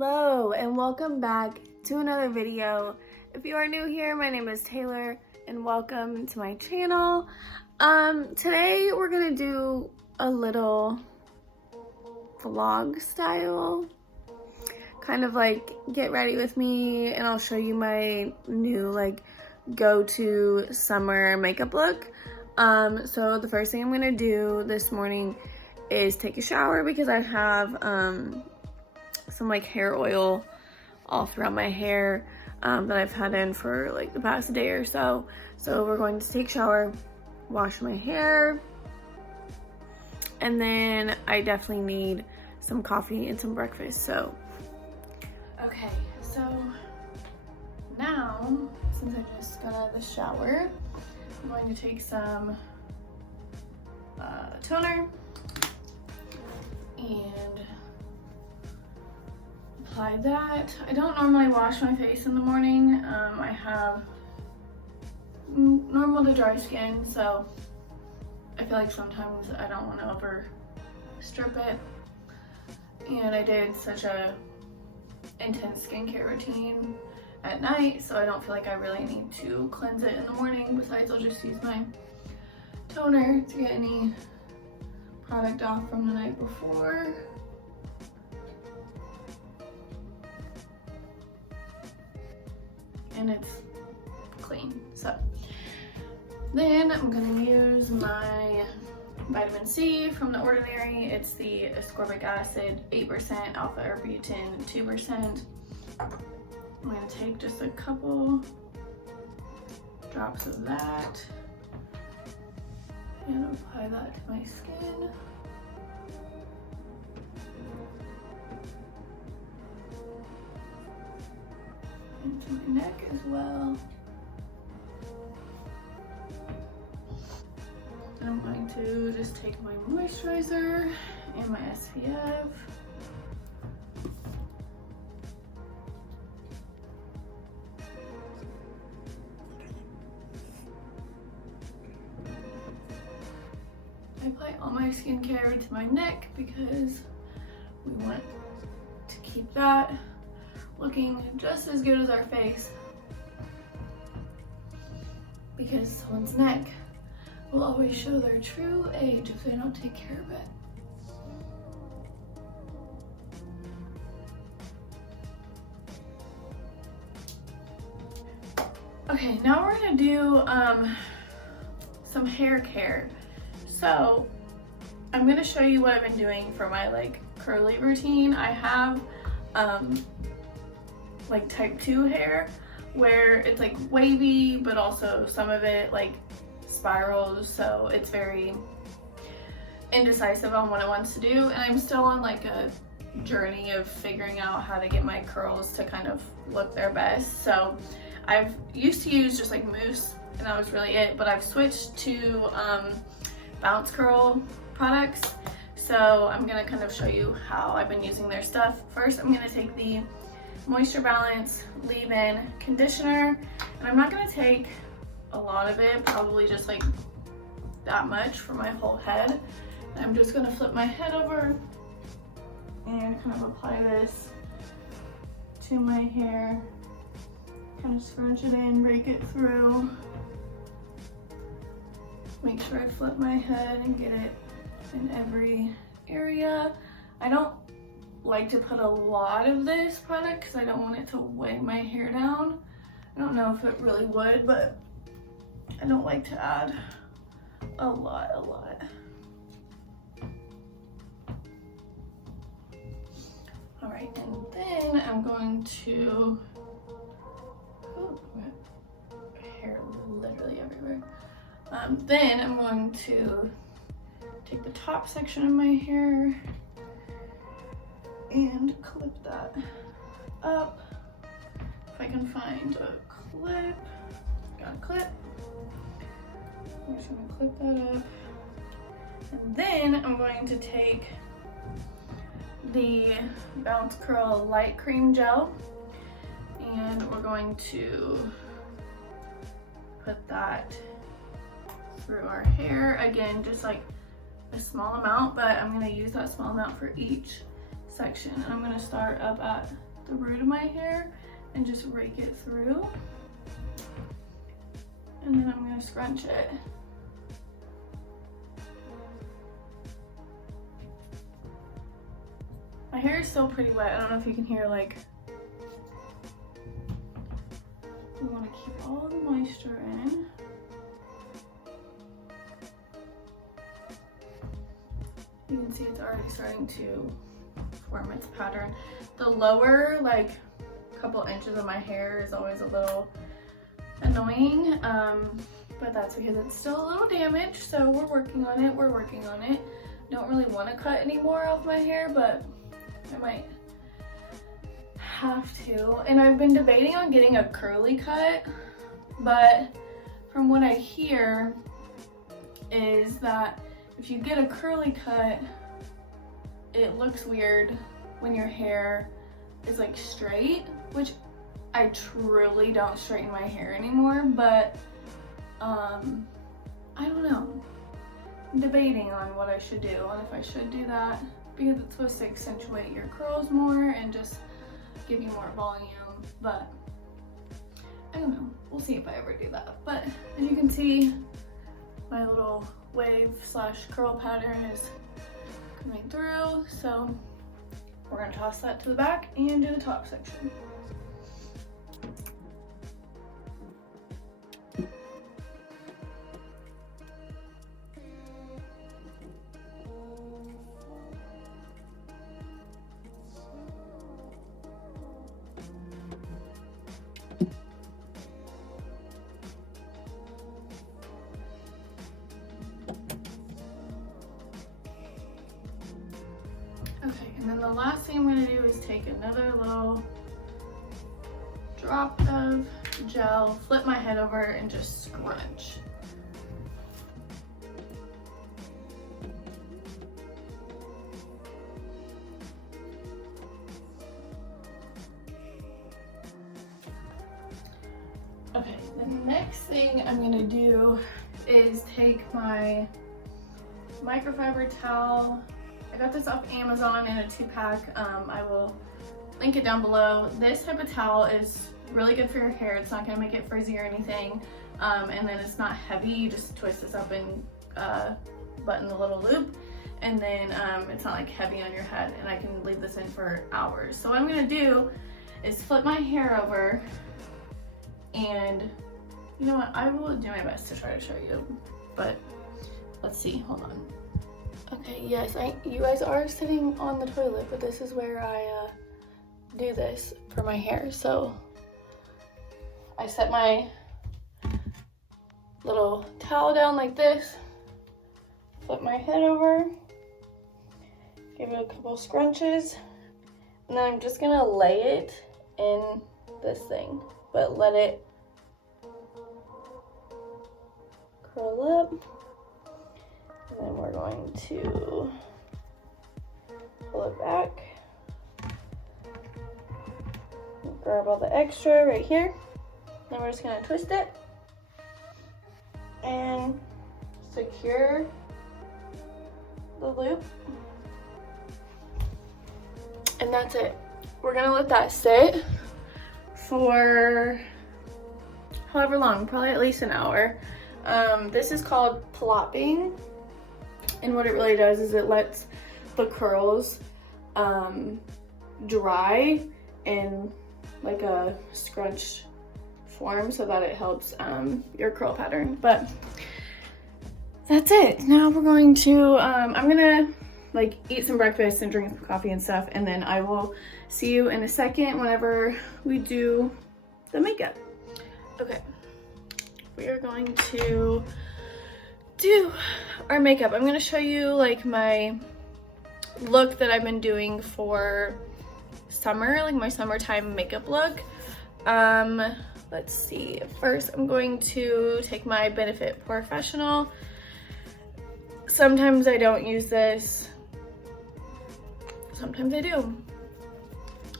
Hello and welcome back to another video. If you are new here, my name is Taylor and welcome to my channel. Today we're gonna do a little vlog style, kind of like get ready with me, and I'll show you my new like go-to summer makeup look. So the first thing I'm gonna do this morning is take a shower because I have some like hair oil all throughout my hair that I've had in for like the past day or so. So we're going to take a shower, wash my hair, and then I definitely need some coffee and some breakfast. So okay, so now since I just got out of the shower, I'm going to take some toner and apply that. I don't normally wash my face in the morning. I have normal to dry skin, so I feel like sometimes I don't want to over strip it. And I did such a intense skincare routine at night, so I don't feel like I really need to cleanse it in the morning. Besides, I'll just use my toner to get any product off from the night before. And it's clean. So then I'm gonna use my vitamin C from The Ordinary. It's the ascorbic acid, 8%, alpha arbutin, 2%. I'm gonna take just a couple drops of that and apply that to my skin. Into my neck as well. And I'm going to just take my moisturizer and my SPF. I apply all my skincare to my neck because we want to keep that looking just as good as our face, because someone's neck will always show their true age if they don't take care of it. Okay, now we're gonna do some hair care. So I'm gonna show you what I've been doing for my like curly routine. I have like type 2 hair where it's like wavy, but also some of it like spirals, so it's very indecisive on what it wants to do. And I'm still on like a journey of figuring out how to get my curls to kind of look their best. So I've used to use just like mousse and that was really it, but I've switched to Bounce Curl products. So I'm gonna kind of show you how I've been using their stuff. First, I'm gonna take the Moisture Balance Leave-In Conditioner, and I'm not gonna take a lot of it, probably just like that much for my whole head. And I'm just gonna flip my head over and kind of apply this to my hair, kind of scrunch it in, rake it through. Make sure I flip my head and get it in every area. I don't like to put a lot of this product because I don't want it to weigh my hair down. I don't know if it really would, but I don't like to add a lot. All right, and then I'm going to, oh, hair literally everywhere. Then I'm going to take the top section of my hair and clip that up. If I can find a clip, got a clip. I'm just gonna clip that up. And then I'm going to take the Bounce Curl Light Cream Gel and we're going to put that through our hair. Again, just like a small amount, but I'm gonna use that small amount for each section. And I'm gonna start up at the root of my hair and just rake it through. And then I'm gonna scrunch it. My hair is still pretty wet. I don't know if you can hear, like, we want to keep all the moisture in. You can see it's already starting to form its pattern. The lower, like, couple inches of my hair is always a little annoying, but that's because it's still a little damaged, so we're working on it. Don't really want to cut any more off my hair, but I might have to. And I've been debating on getting a curly cut, but from what I hear is that if you get a curly cut, it looks weird when your hair is like straight, which I truly don't straighten my hair anymore, but I don't know. I'm debating on what I should do and if I should do that, because it's supposed to accentuate your curls more and just give you more volume, but I don't know. We'll see if I ever do that. But as you can see, my little wave slash curl pattern is coming through, so we're gonna toss that to the back and do the top section. Okay, and then the last thing I'm gonna do is take another little drop of gel, flip my head over, and just scrunch. Okay, the next thing I'm gonna do is take my microfiber towel. I got this off Amazon in a 2-pack. I will link it down below. This type of towel is really good for your hair. It's not gonna make it frizzy or anything. And then it's not heavy. You just twist this up and button the little loop. And then it's not like heavy on your head, and I can leave this in for hours. So what I'm gonna do is flip my hair over, and you know what? I will do my best to try to show you, but let's see, hold on. Okay, yes, you guys are sitting on the toilet, but this is where I do this for my hair. So I set my little towel down like this, flip my head over, give it a couple scrunches, and then I'm just gonna lay it in this thing, but let it curl up. And then we're going to pull it back, grab all the extra right here. Then we're just gonna twist it and secure the loop. And that's it. We're gonna let that sit for however long, probably at least an hour. This is called plopping. And what it really does is it lets the curls dry in like a scrunched form so that it helps your curl pattern. But that's it. Now we're going to, I'm gonna like eat some breakfast and drink some coffee and stuff, and then I will see you in a second whenever we do the makeup. Okay, we are going to do our makeup. I'm gonna show you like my look that I've been doing for summer, like my summertime makeup look. Let's see. First, I'm going to take my Benefit Professional. Sometimes I don't use this. Sometimes I do.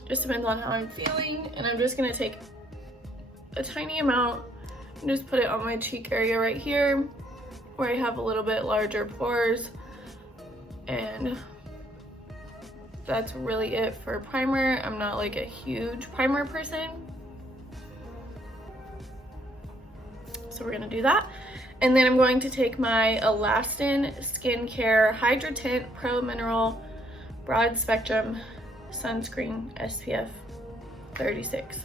Just depends on how I'm feeling. And I'm just gonna take a tiny amount and just put it on my cheek area right here, where I have a little bit larger pores, and that's really it for primer. I'm not like a huge primer person. So we're gonna do that. And then I'm going to take my Alastin Skincare Hydra Tint Pro Mineral Broad Spectrum Sunscreen SPF 36.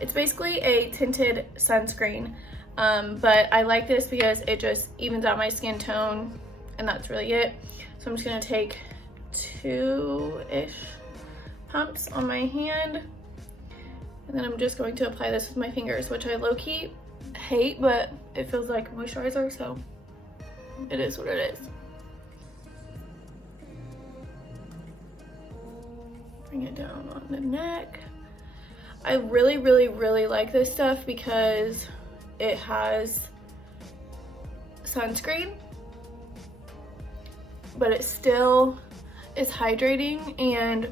It's basically a tinted sunscreen, but I like this because it just evens out my skin tone, and that's really it. So I'm just gonna take 2-ish pumps on my hand, and then I'm just going to apply this with my fingers, which I low-key hate, but it feels like moisturizer, so it is what it is. Bring it down on the neck. I really, really, really like this stuff because it has sunscreen, but it still is hydrating and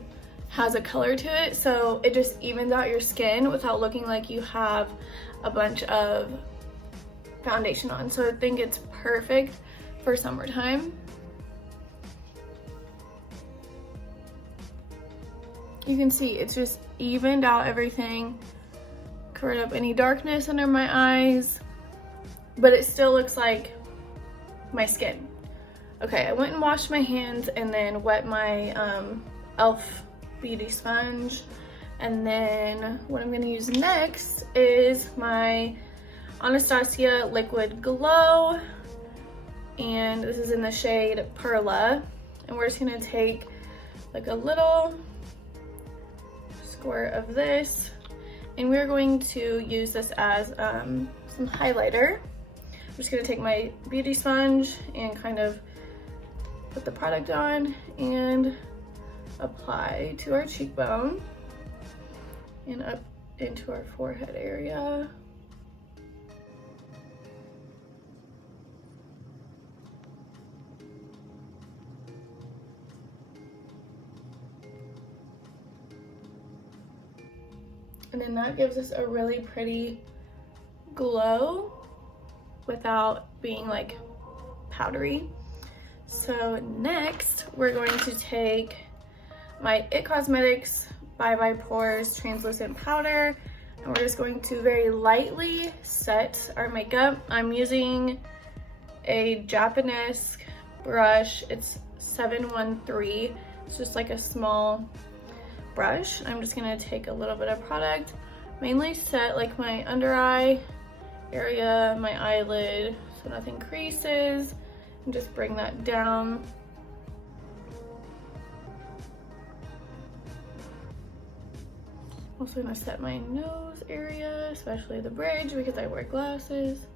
has a color to it, so it just evens out your skin without looking like you have a bunch of foundation on. So I think it's perfect for summertime. You can see it's just evened out everything, covered up any darkness under my eyes, but it still looks like my skin. Okay, I went and washed my hands and then wet my e.l.f. beauty sponge. And then what I'm gonna use next is my Anastasia Liquid Glow. And this is in the shade Perla. And we're just gonna take like a little squirt of this. And we're going to use this as some highlighter. I'm just gonna take my beauty sponge and kind of put the product on and apply to our cheekbone and up into our forehead area. And then that gives us a really pretty glow without being like powdery. So next we're going to take my IT Cosmetics Bye Pores translucent powder, and we're just going to very lightly set our makeup. I'm using a Japanese brush. It's 713. It's just like a small brush. I'm just gonna take a little bit of product, mainly set like my under eye area, my eyelid, so nothing creases, and just bring that down. Also gonna set my nose area, especially the bridge, because I wear glasses.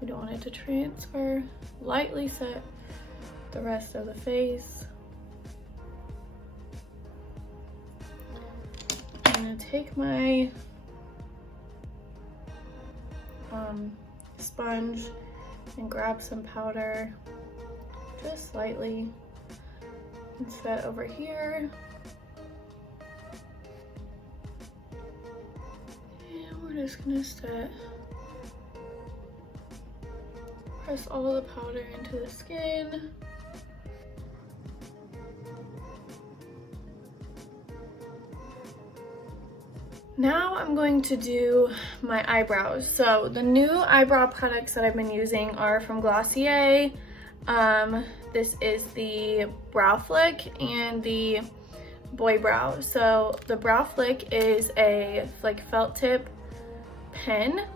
We don't want it to transfer. Lightly set the rest of the face. I'm gonna take my sponge and grab some powder, just slightly, and set over here. Just gonna set, press all the powder into the skin. Now I'm going to do my eyebrows. So the new eyebrow products that I've been using are from Glossier. This is the Brow Flick and the Boy Brow. So the Brow Flick is a like felt tip pen.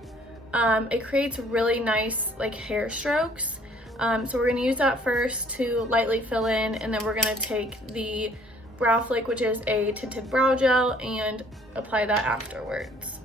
It creates really nice like hair strokes. So we're gonna use that first to lightly fill in, and then we're gonna take the Brow Flick, which is a tinted brow gel, and apply that afterwards.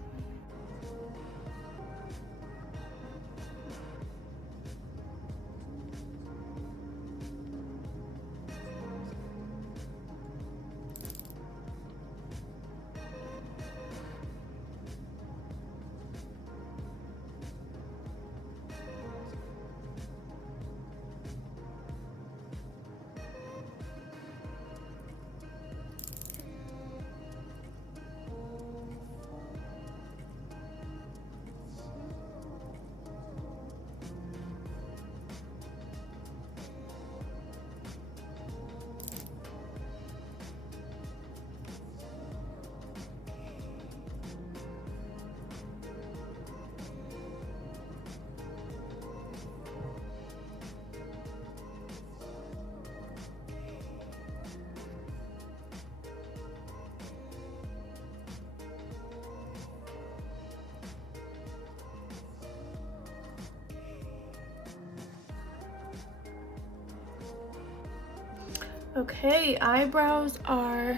Okay, eyebrows are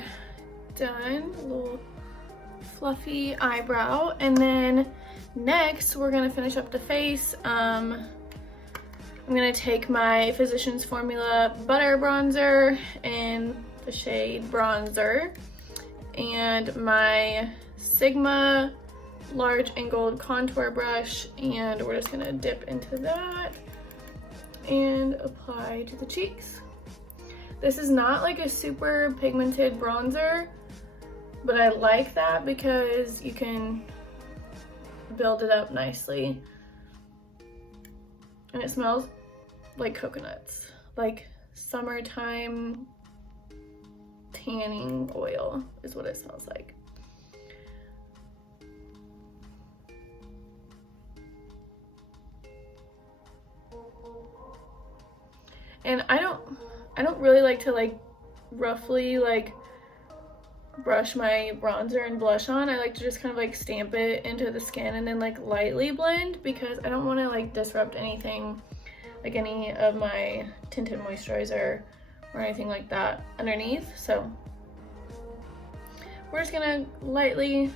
done. A little fluffy eyebrow. And then next we're gonna finish up the face. I'm gonna take my Physicians Formula Butter Bronzer in the shade Bronzer and my Sigma large angled contour brush, and we're just gonna dip into that and apply to the cheeks. This is not like a super pigmented bronzer, but I like that because you can build it up nicely. And it smells like coconuts, like summertime tanning oil is what it smells like. And I don't really like to like roughly like brush my bronzer and blush on. I like to just kind of like stamp it into the skin and then like lightly blend, because I don't want to like disrupt anything, like any of my tinted moisturizer or anything like that underneath. So we're just gonna lightly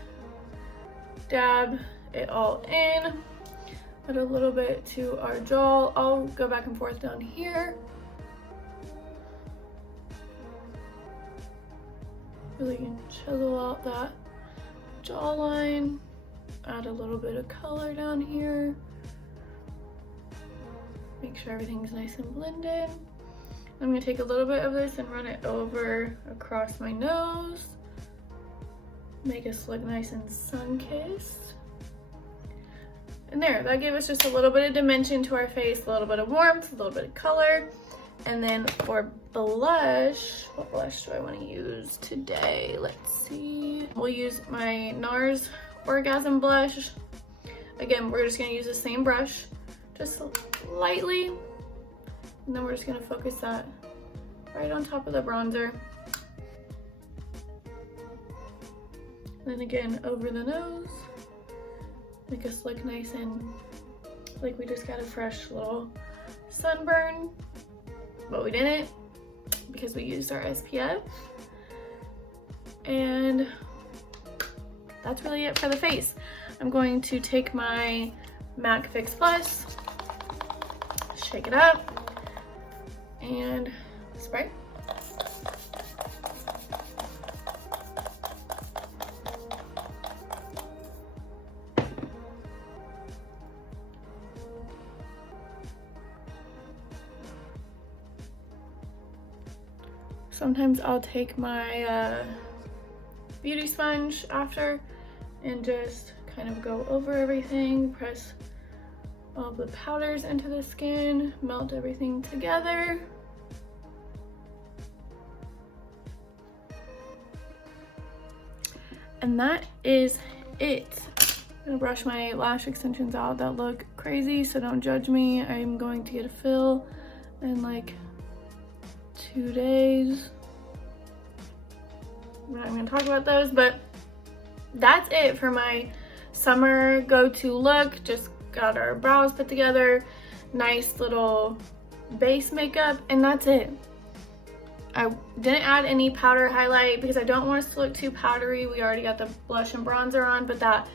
dab it all in, add a little bit to our jaw. I'll go back and forth down here. Really chisel out that jawline, add a little bit of color down here. Make sure everything's nice and blended. I'm gonna take a little bit of this and run it over across my nose. Make us look nice and sun-kissed. And there, that gave us just a little bit of dimension to our face, a little bit of warmth, a little bit of color. And then for blush, what blush do I want to use today? Let's see. We'll use my NARS Orgasm blush. Again, we're just gonna use the same brush, just lightly. And then we're just gonna focus that right on top of the bronzer. And then again, over the nose. Make us look nice and like we just got a fresh little sunburn. But we didn't, because we used our SPF. And that's really it for the face. I'm going to take my MAC Fix Plus, shake it up, and spray. Sometimes I'll take my beauty sponge after and just kind of go over everything, press all the powders into the skin, melt everything together. And that is it. I'm gonna brush my lash extensions out that look crazy, so don't judge me. I'm going to get a fill in like 2 days. I'm not even gonna talk about those, but that's it for my summer go-to look. Just got our brows put together, nice little base makeup, and that's it. I didn't add any powder highlight because I don't want us to look too powdery. We already got the blush and bronzer on, but that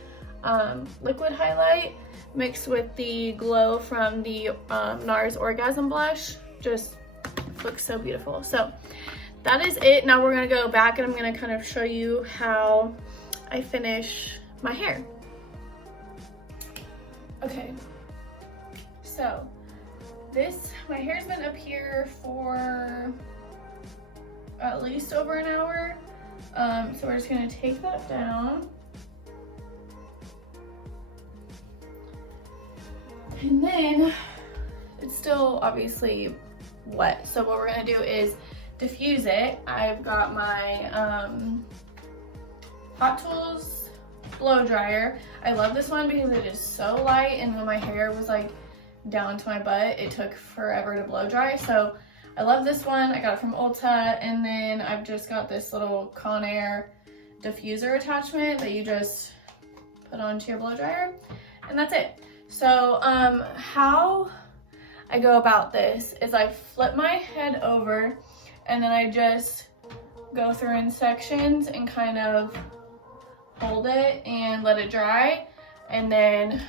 liquid highlight mixed with the glow from the NARS Orgasm blush just looks so beautiful. So that is it. Now we're gonna go back and I'm gonna kind of show you how I finish my hair. Okay, so my hair's been up here for at least over an hour. So we're just gonna take that down. And then it's still obviously wet. So what we're gonna do is diffuse it. I've got my Hot Tools blow dryer. I love this one because it is so light, and when my hair was like down to my butt, it took forever to blow dry. So I love this one. I got it from Ulta, and then I've just got this little Conair diffuser attachment that you just put onto your blow dryer, and that's it. So how I go about this is I flip my head over and then I just go through in sections and kind of hold it and let it dry, and then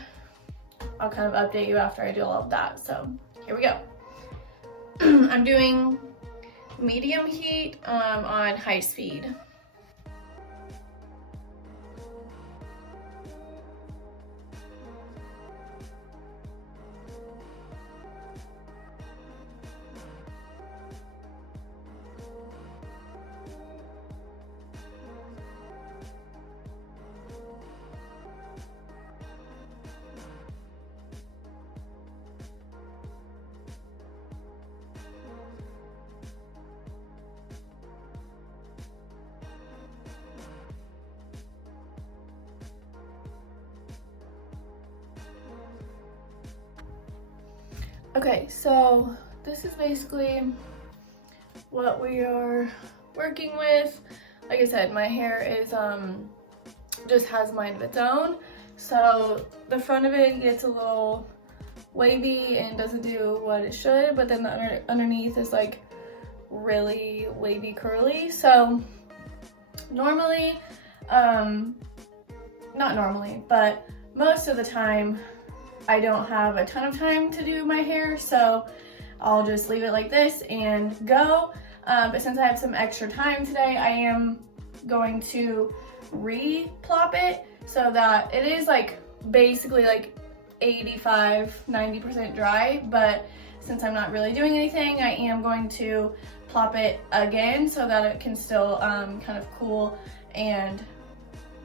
I'll kind of update you after I do all of that. So here we go. I'm doing medium heat on high speed. Okay, so this is basically what we are working with. Like I said, my hair is just has mind of its own. So the front of it gets a little wavy and doesn't do what it should, but then the underneath is like really wavy curly. So normally, not normally, but most of the time, I don't have a ton of time to do my hair, so I'll just leave it like this and go. But since I have some extra time today, I am going to re-plop it so that it is like basically like 85–90% dry, but since I'm not really doing anything, I am going to plop it again so that it can still kind of cool and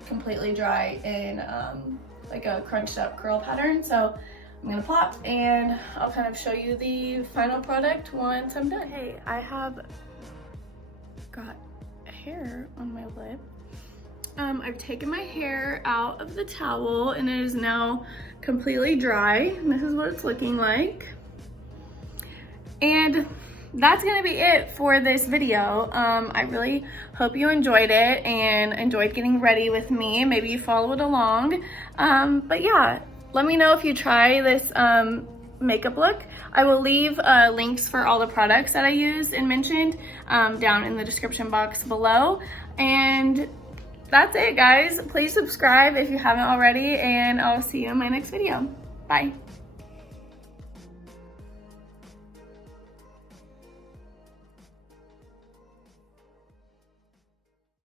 completely dry in like a crunched up curl pattern. So I'm gonna plop and I'll kind of show you the final product once I'm done. Hey, I have got hair on my lip. I've taken my hair out of the towel and it is now completely dry. And this is what it's looking like. And that's gonna be it for this video. I really hope you enjoyed it and enjoyed getting ready with me. Maybe you followed along. But yeah, let me know if you try this makeup look. I will leave links for all the products that I used and mentioned down in the description box below. And that's it, guys. Please subscribe if you haven't already, and I'll see you in my next video. Bye.